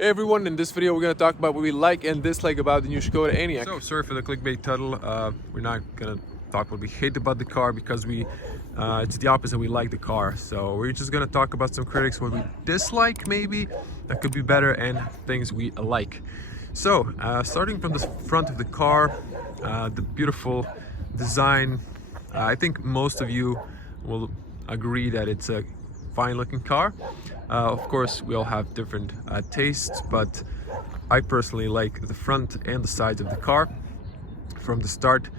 Hey everyone, in this video we're going to talk about what we like and dislike about the new Skoda Enyaq. So sorry for the clickbait title. We're not gonna talk what we hate about the car because it's the opposite. We like the car, so we're just gonna talk about some critics, what we dislike maybe that could be better, and things we like. So starting from the front of the car, the beautiful design. I think most of you will agree that it's a fine looking car. Of course, we all have different tastes, but I personally like the front and the sides of the car. From the start,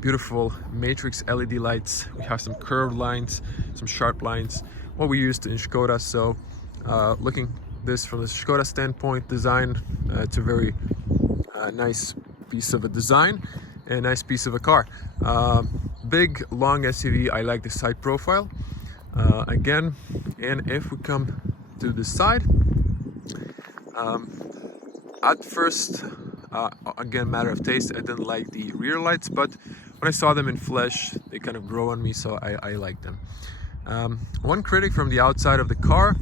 beautiful matrix LED lights. We have some curved lines, some sharp lines, what we used in Skoda. So looking this from the Skoda standpoint, design, it's a very nice piece of a design and a nice piece of a car. Big long SUV. I like the side profile. Again, and if we come to the side, at first, again, matter of taste, I didn't like the rear lights, but when I saw them in flesh, they kind of grow on me, so I like them. One critic from the outside of the car,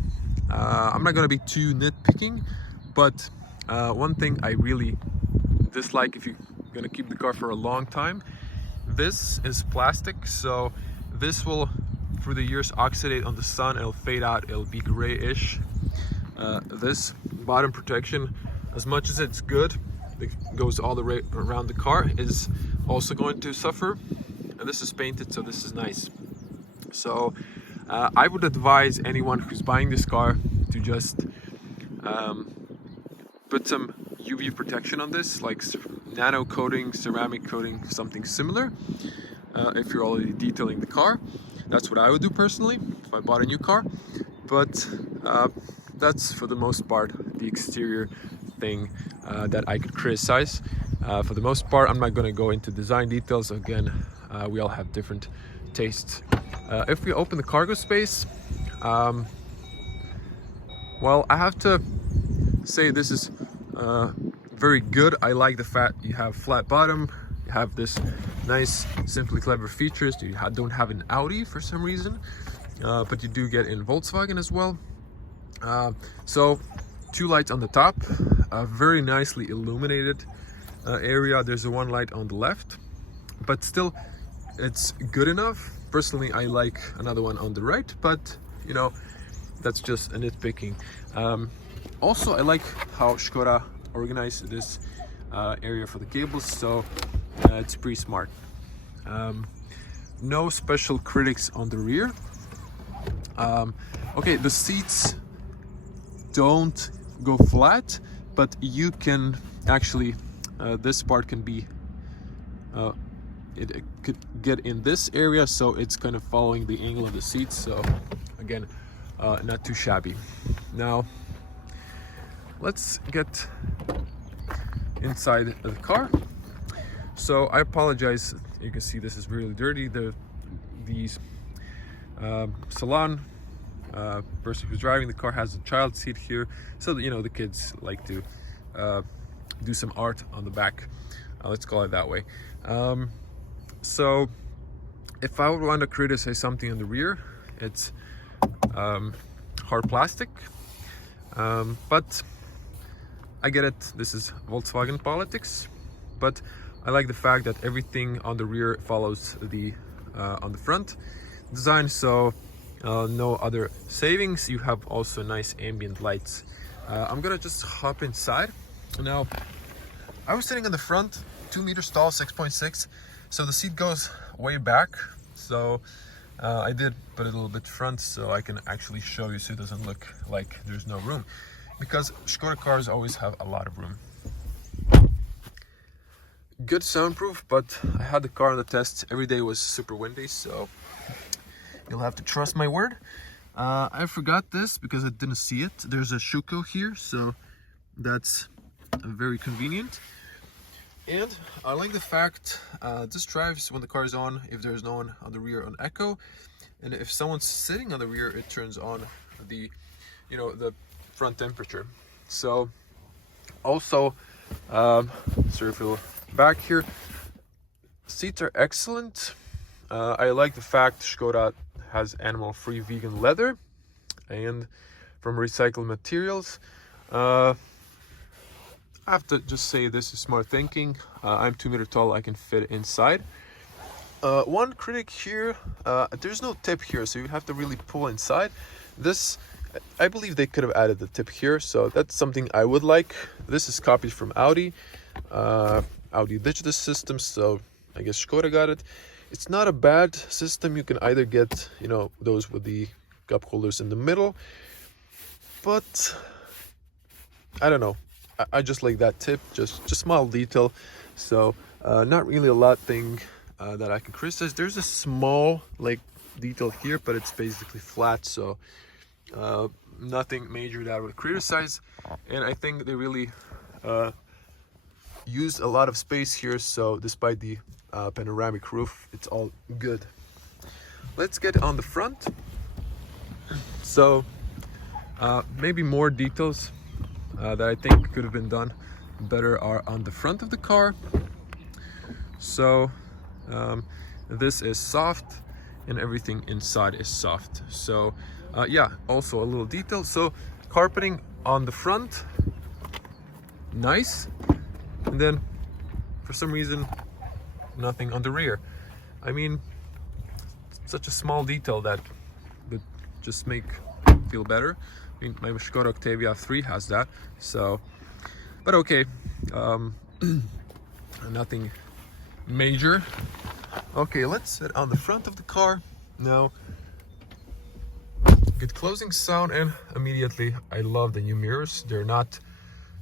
I'm not going to be too nitpicking, but one thing I really dislike, if you're going to keep the car for a long time, this is plastic, so this will through the years oxidate on the sun. It'll fade out, it'll be grayish. This bottom protection, as much as it's good, it goes all the way around the car, is also going to suffer. And this is painted, so this is nice. So I would advise anyone who's buying this car to just put some UV protection on this, like nano coating, ceramic coating, something similar. If you're already detailing the car, that's what I would do personally if I bought a new car. But that's for the most part the exterior thing that I could criticize. For the most part, I'm not going to go into design details. Again, we all have different tastes. If we open the cargo space, well, I have to say this is very good. I like the fact you have flat bottom, you have this nice Simply Clever features. You don't have an Audi for some reason, but you do get in Volkswagen as well. So two lights on the top, a very nicely illuminated area. There's a one light on the left, but still it's good enough. Personally, I like another one on the right, but you know, that's just a nitpicking. Also, I like how Skoda organized this area for the cables, so it's pretty smart. No special critics on the rear. Okay, the seats don't go flat, but you can actually, this part can be, it could get in this area, so it's kind of following the angle of the seats. So again, not too shabby. Now let's get inside the car. So I apologize, you can see this is really dirty. The salon person who's driving the car has a child seat here, so you know the kids like to do some art on the back, let's call it that way. So if I would want to criticize something in the rear, it's hard plastic, but I get it, this is Volkswagen politics, but I like the fact that everything on the rear follows the on the front design, so no other savings. You have also nice ambient lights. I'm gonna just hop inside. Now, I was sitting in the front, 2 meters tall, 6.6, so the seat goes way back. So I did put it a little bit front so I can actually show you, so it doesn't look like there's no room, because Skoda cars always have a lot of room. Good soundproof, but I had the car on the test. Every day was super windy, so you'll have to trust my word. I forgot this because I didn't see it. There's a Schuko here, so that's very convenient. And I like the fact this drives when the car is on, if there's no one on the rear, on echo, and if someone's sitting on the rear, it turns on the, you know, the front temperature. So also, sorry for back here, seats are excellent. I like the fact Skoda has animal-free vegan leather and from recycled materials. I have to just say this is smart thinking. I'm 2 meters tall, I can fit inside. One critic here, there's no tip here, so you have to really pull inside. This, I believe they could have added the tip here, so that's something I would like. This is copied from Audi. Audi ditched this system, so I guess Skoda got it. It's not a bad system. You can either get, you know, those with the cup holders in the middle, but I don't know. I just like that tip, just small detail. So not really a lot thing that I can criticize. There's a small like detail here, but it's basically flat, so nothing major that I would criticize. And I think they really used a lot of space here, so despite the panoramic roof, it's all good. Let's get on the front. So maybe more details that I think could have been done better are on the front of the car. So this is soft and everything inside is soft. So yeah, also a little detail. So carpeting on the front, nice. And then for some reason, nothing on the rear. I mean, such a small detail that would just make feel better. I mean, my Skoda Octavia 3 has that, so, but okay, nothing major. Okay, let's sit on the front of the car now. Good closing sound, and immediately I love the new mirrors. They're not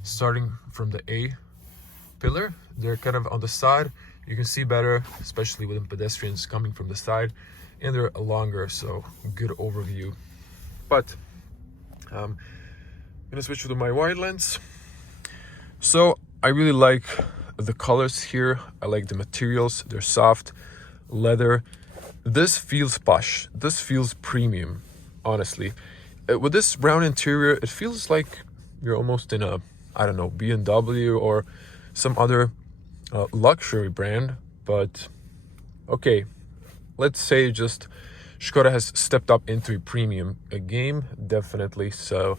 starting from the A pillar, they're kind of on the side. You can see better, especially with pedestrians coming from the side, and they're longer, so good overview. But I'm gonna switch to my wide lens. So I really like the colors here. I like the materials. They're soft, leather. This feels posh. This feels premium, honestly. With this brown interior, it feels like you're almost in a, I don't know, BMW or some other luxury brand. But okay, let's say just Skoda has stepped up into a premium game, definitely so.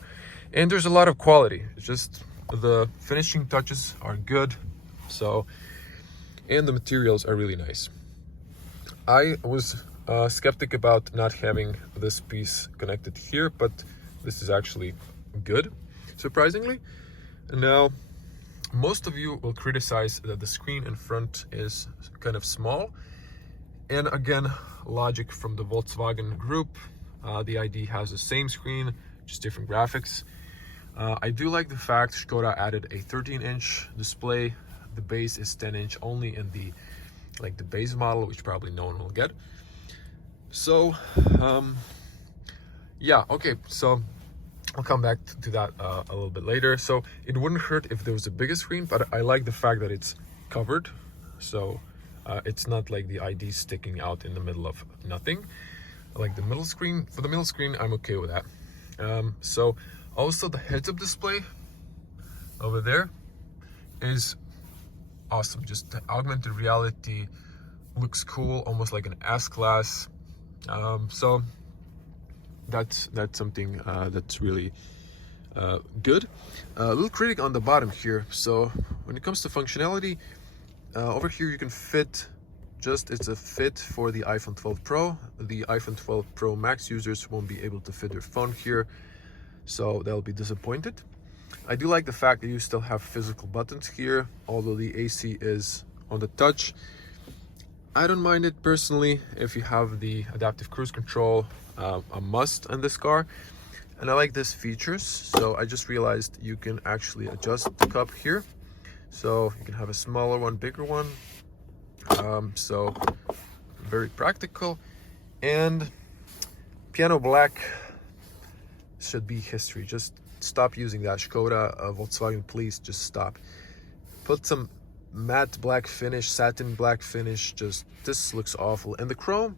And there's a lot of quality. It's just the finishing touches are good, so, and the materials are really nice. I was skeptic about not having this piece connected here, but this is actually good, surprisingly. Now, most of you will criticize that the screen in front is kind of small. And again, logic from the Volkswagen group. The ID has the same screen, just different graphics. I do like the fact Skoda added a 13-inch display. The base is 10-inch only in the the base model, which probably no one will get. So yeah, okay, so I'll come back to that a little bit later. So it wouldn't hurt if there was a bigger screen, but I like the fact that it's covered. So it's not like the ID sticking out in the middle of nothing. I like the middle screen. For the middle screen, I'm okay with that. So also the heads-up display over there is awesome. Just the augmented reality looks cool, almost like an S-Class. So that's something that's really good. A little critic on the bottom here. So when it comes to functionality, over here you can fit, it's a fit for the iPhone 12 Pro. The iPhone 12 Pro Max users won't be able to fit their phone here, so they'll be disappointed. I do like the fact that you still have physical buttons here, although the AC is on the touch. I don't mind it personally. If you have the adaptive cruise control, a must in this car. And I like these features. So I just realized you can actually adjust the cup here. So you can have a smaller one, bigger one. So very practical. And piano black should be history. Just stop using that. Skoda, Volkswagen, please just stop. Put some matte black finish, satin black finish. Just, this looks awful. And the chrome,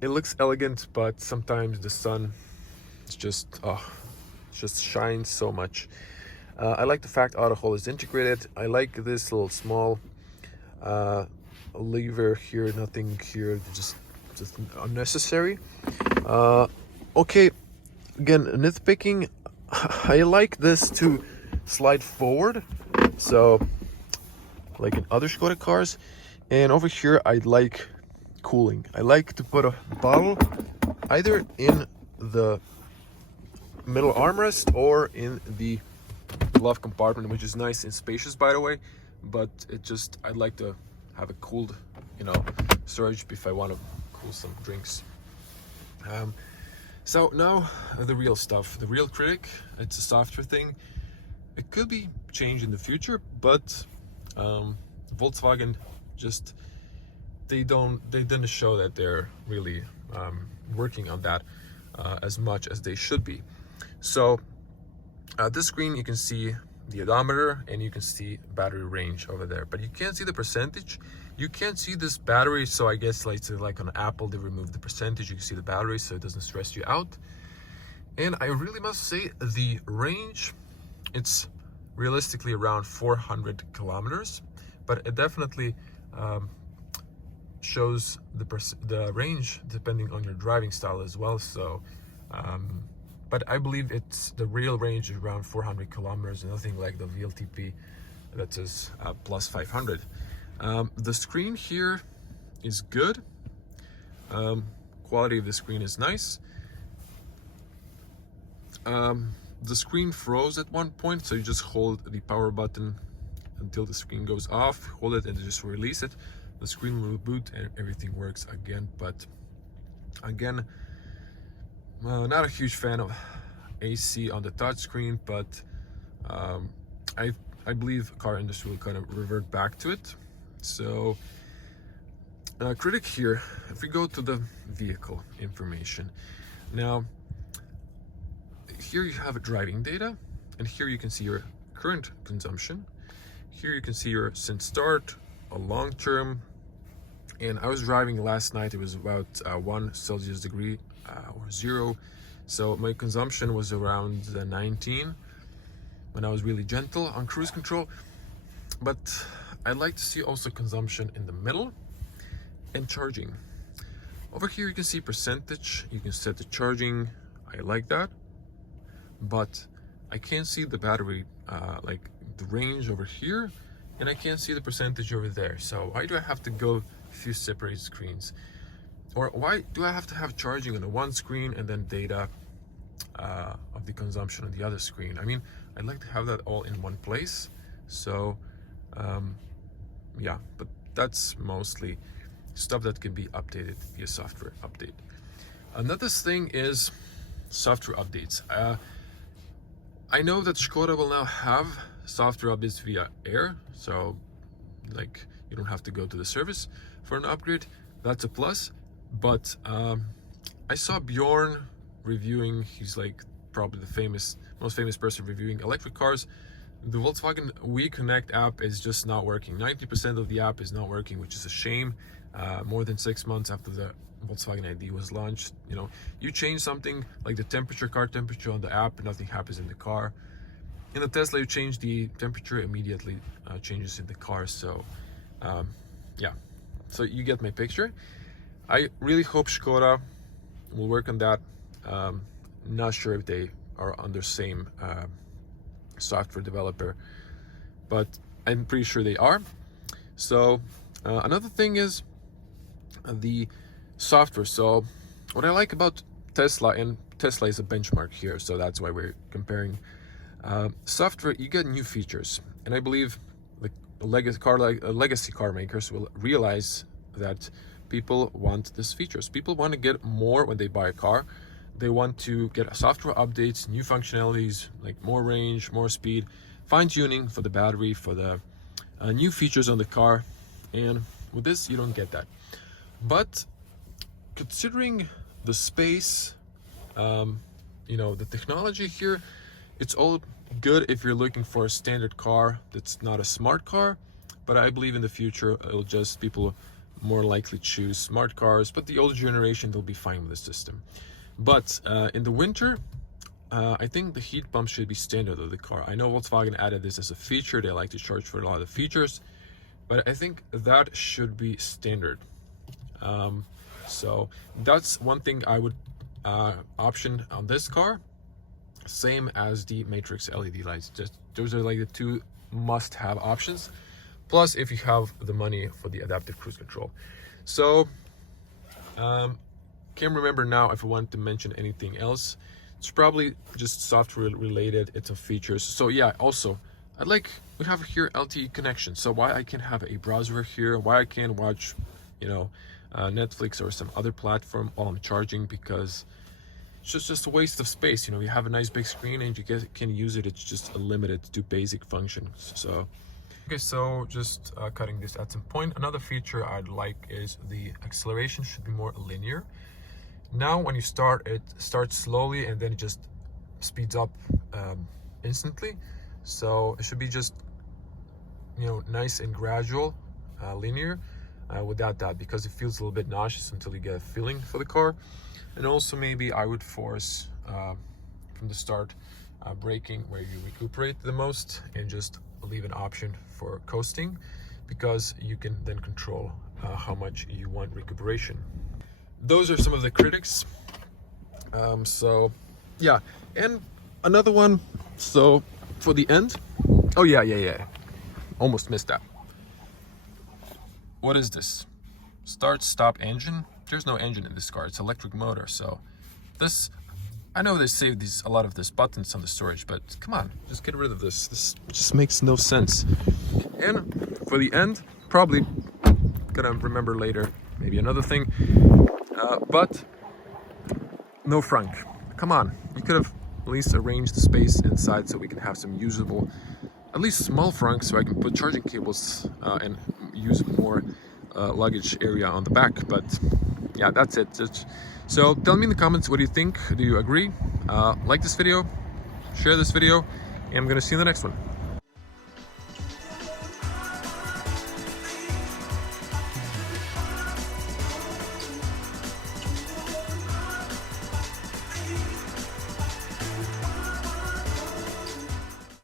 it looks elegant, but sometimes the sun, it's just, just shines so much. I like the fact auto hold is integrated. I like this little small lever here, nothing here, just unnecessary. Okay, again, nitpicking, I like this to slide forward, so like in other Skoda cars. And over here I like cooling. I like to put a bottle either in the middle armrest or in the glove compartment, which is nice and spacious, by the way. But I'd like to have a cooled, storage if I want to cool some drinks. So now the real stuff, the real critic. It's a software thing. It could be changed in the future, but Volkswagen they didn't show that they're really working on that as much as they should be. So this screen, you can see the odometer and you can see battery range over there, but you can't see the percentage. You can't see this battery, so I guess like on Apple they removed the percentage. You can see the battery, so it doesn't stress you out. And I really must say the range, it's realistically around 400 kilometers, but it definitely shows the range depending on your driving style as well. So but I believe the real range is around 400 kilometers, nothing like the VLTP that says plus 500. The screen here is good. Quality of the screen is nice. The screen froze at one point, so you just hold the power button until the screen goes off, hold it and just release it. The screen will boot and everything works again. But again, not a huge fan of AC on the touch screen, but I believe car industry will kind of revert back to it. So critic here, if we go to the vehicle information, now here you have driving data, and here you can see your current consumption. Here you can see your since start, a long term, and I was driving last night. It was about 1 Celsius degree or 0, so my consumption was around 19 when I was really gentle on cruise control. But I'd like to see also consumption in the middle and charging. Over here you can see percentage, you can set the charging. I like that, but I can't see the battery, like the range over here, and I can't see the percentage over there. So why do I have to go a few separate screens? Or why do I have to have charging on the one screen and then data of the consumption on the other screen? I mean, I'd like to have that all in one place. So yeah, but that's mostly stuff that can be updated via software update. Another thing is software updates. I know that Skoda will now have software updates via air, so like you don't have to go to the service for an upgrade. That's a plus. But I saw Bjorn reviewing. He's like probably the most famous person reviewing electric cars. The Volkswagen We Connect app is just not working. 90% of the app is not working, which is a shame. More than 6 months after the Volkswagen ID was launched, you change something like the car temperature on the app, nothing happens in the car. In the Tesla, you change the temperature, immediately changes in the car. So yeah, so you get my picture. I really hope Skoda will work on that. Not sure if they are under same software developer, but I'm pretty sure they are. So another thing is the software. So what I like about Tesla, and Tesla is a benchmark here, so that's why we're comparing software. You get new features, and I believe the legacy car makers will realize that people want these features. People want to get more when they buy a car. They want to get software updates, new functionalities, like more range, more speed, fine-tuning for the battery, for the new features on the car. And with this, you don't get that. But considering the space, the technology here, it's all good if you're looking for a standard car that's not a smart car. But I believe in the future, people more likely choose smart cars, but the older generation, they'll be fine with the system. But in the winter, I think the heat pump should be standard of the car. I know Volkswagen added this as a feature. They like to charge for a lot of features, but I think that should be standard. So that's one thing I would option on this car. same as the matrix LED lights. Just those are like the two must-have options. Plus, if you have the money for the adaptive cruise control. So, can't remember now if I want to mention anything else. It's probably just software related. It's a features. So yeah, also, we have here LTE connection. So why I can have a browser here, why I can watch, Netflix or some other platform while I'm charging, because it's just a waste of space. You have a nice big screen and you can use it. It's just limited to basic functions. So okay, so just cutting this at some point. Another feature I'd like is the acceleration should be more linear. Now when you start, it starts slowly and then it just speeds up instantly. So it should be just nice and gradual, linear, without that, because it feels a little bit nauseous until you get a feeling for the car. And also maybe I would force from the start braking where you recuperate the most, and just leave an option for coasting, because you can then control how much you want recuperation. Those are some of the critics. So yeah, and another one, so for the end, oh yeah, almost missed that. What is this? Start stop engine. There's no engine in this car, it's electric motor. So this, I know they saved a lot of these buttons on the storage, but come on, just get rid of this. This just makes no sense. And for the end, probably gonna remember later, maybe another thing, but no frunk. Come on, you could have at least arranged the space inside so we can have some usable, at least small frunk, so I can put charging cables and use more luggage area on the back. But yeah, that's it. So tell me in the comments, what do you think? Do you agree? Like this video, share this video, and I'm gonna see you in the next one.